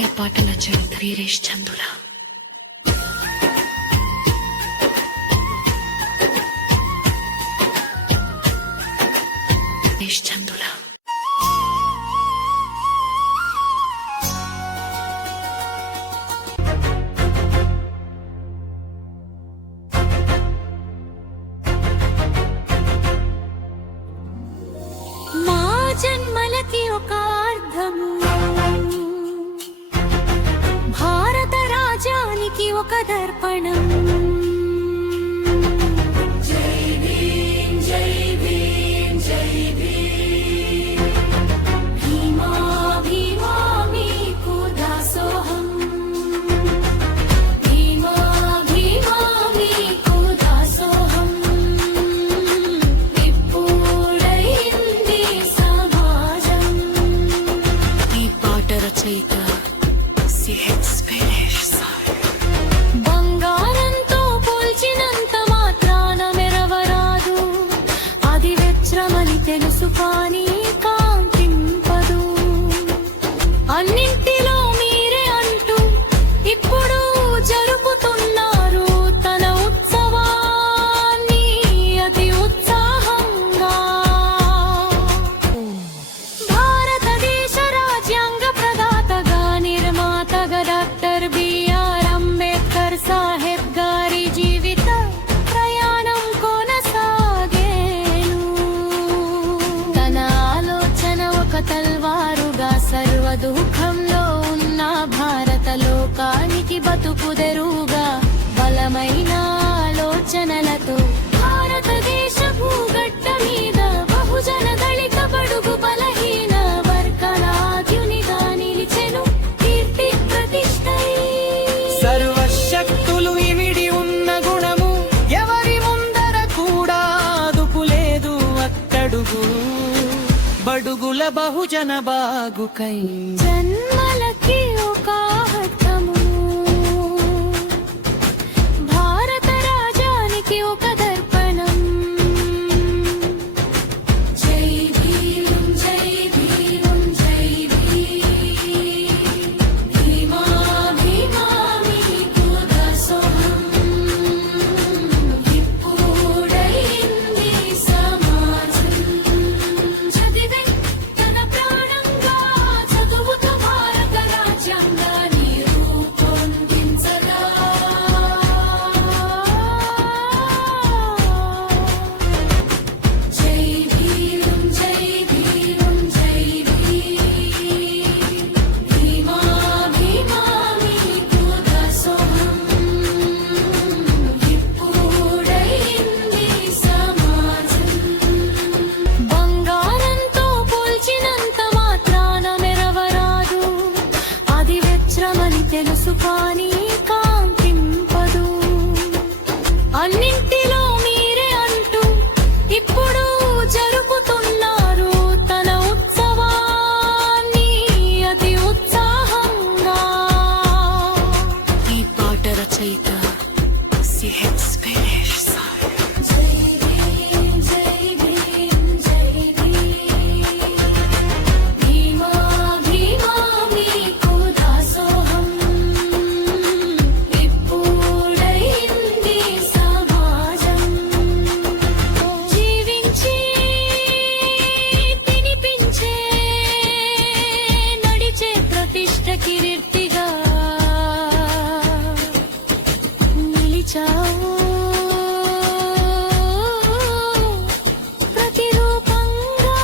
ఈ పాటల చరిత్ర వీరేష్ చందుల. వీరేష్ చందుల మా జన్మలకి ఒక అర్థము, భారత రాజ్యానికి ఒక దర్పణం. జై భీం జై భీం జై భీం, భీమా భీమా మీకు దాసోహం, భీమా భీమా మీకు దాసోహం. ఇప్పుడైంది సమాజం. ఈ పాట రచయిత బంగారంతో పోల్చినంత మాత్రాన మెరవరాదు, అది వెచ్చమని తెలుసు కానీ కాంతింపదు. అన్నింటిలో మీరే అంటూ ఇప్పుడు జరుపుతున్నారు తన ఉత్సవాన్ని అతి ఉత్సాహంగా. భారతదేశ రాజ్యాంగ ప్రదాతగా నిర్మాతగా డాక్టర్ బిఆర్ అంబేద్కర్ సాహెబ్ గారి జీవిత ప్రయాణం కొనసాగేను. తన ఆలోచన ఒక తల్వారుగా సర్వ దుఃఖంలో ఉన్న భారత లోకానికి బతుకుదెరుగా బలమైన ఆలోచనలతో భారతదేశ భూగడ్డ మీద బహుజన దళిత బడుగు బలహీన వర్గలాద్యునిగా నిలిచెను కీర్తి ప్రతిష్టై. సర్వశక్తులు ఇమిడి ఉన్న గుణము ఎవరి ముందర కూడా అదుపులేదు అట్టడుగు బడుగుల బహుజన బాగుకై. జన్మలకి ఒక అర్థము, భారత రాజ్యానికి ఒక దర్పణం. జై భీం జై భీం జై భీం, భీమా భీమా మీకు దాసోహం. ఇప్పుడైంది సమాజం. చదివే తన ప్రాణంగా చదువుతూ భారత రాజ్యాంగాన్ని రూపొందించగా. జై భీం జై భీం జై భీం, భీమా భీమా మీకు దాసోహం. ఇప్పుడైంది సమాజం. బంగారంతో పోల్చినంత మాత్రాన మెరవరాదు, అది వెచ్చమని తెలుసు కానీ కాంతింపదు. అన్నింటిలో మీరే అంటూ ఇప్పుడు జరుపుతున్నారు తన ఉత్సవాన్ని అతి ఉత్సాహంగా. ఈ పాట రచయిత సిహెచ్ వీరేష్ జై భీం జై భీం జై భీం, భీమా భీమా మీకు దాసోహం. ఇప్పుడైంది సమాజం. జీవించి తినిపించే నడిచే ప్రతిష్ట కీర్తిగా నిలిచావు. ప్రతిరూపంగా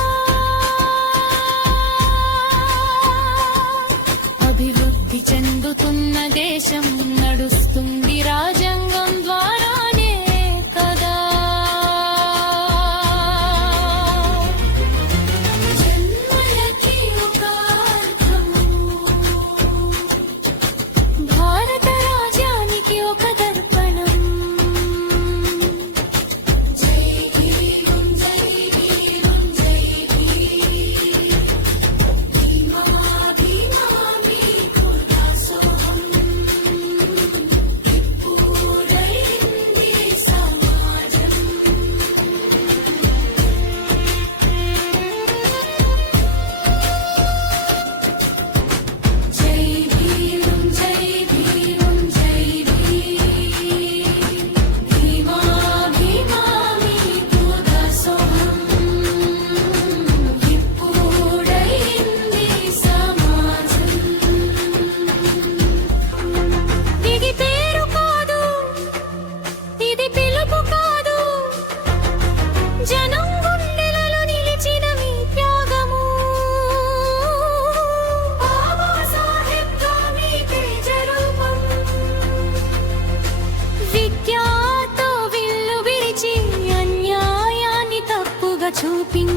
అభివృద్ధి చెందుతున్న దేశం నడుస్తుంది రాజ్యాంగం ద్వారానే కదా. జన్మలకి ఒక అర్థము,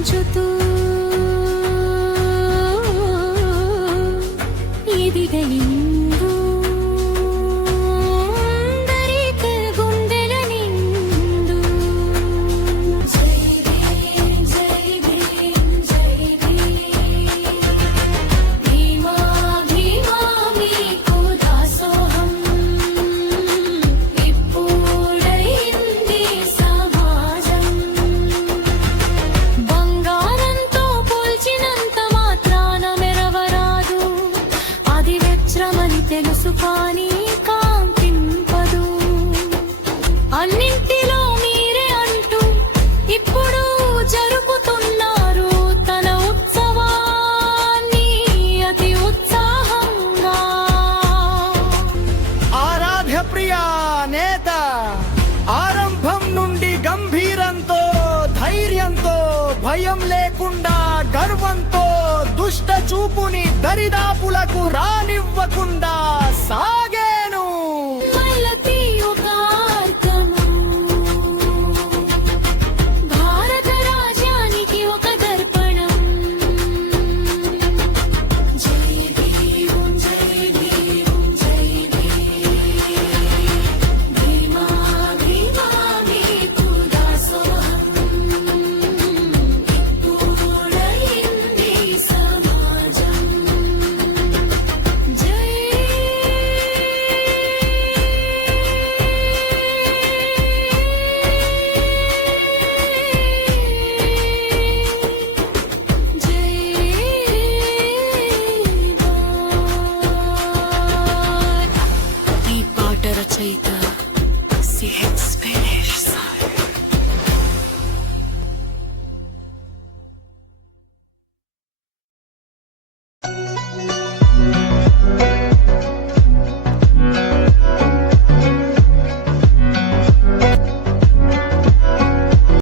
పంచుతూ ఇదిగ ఇందు అందరిక గుండెల నిండు జై భీమ్ జై భీమ్ జై భీమ్ భీమా భీమా మీకు దాసోహం ఇప్పుడైంది సమాజం బంగారంతో పోల్చినంత మాత్రాన మెరవరాదు అది వెచ్చమని తెలుసు కానీ కాంతింపదు అన్నింటిలో మీరే అంటూ ఇప్పుడు జరుపుతున్నారు తన ఉత్సవాన్ని అతి ఉత్సాహంగా ఆరాధ్య ప్రియా నేత ఆరంభం నుండి గంభీరంతో ధైర్యంతో భయం లేకుండా గర్వంతో దుష్ట చూపుని దరిదాపులకు రా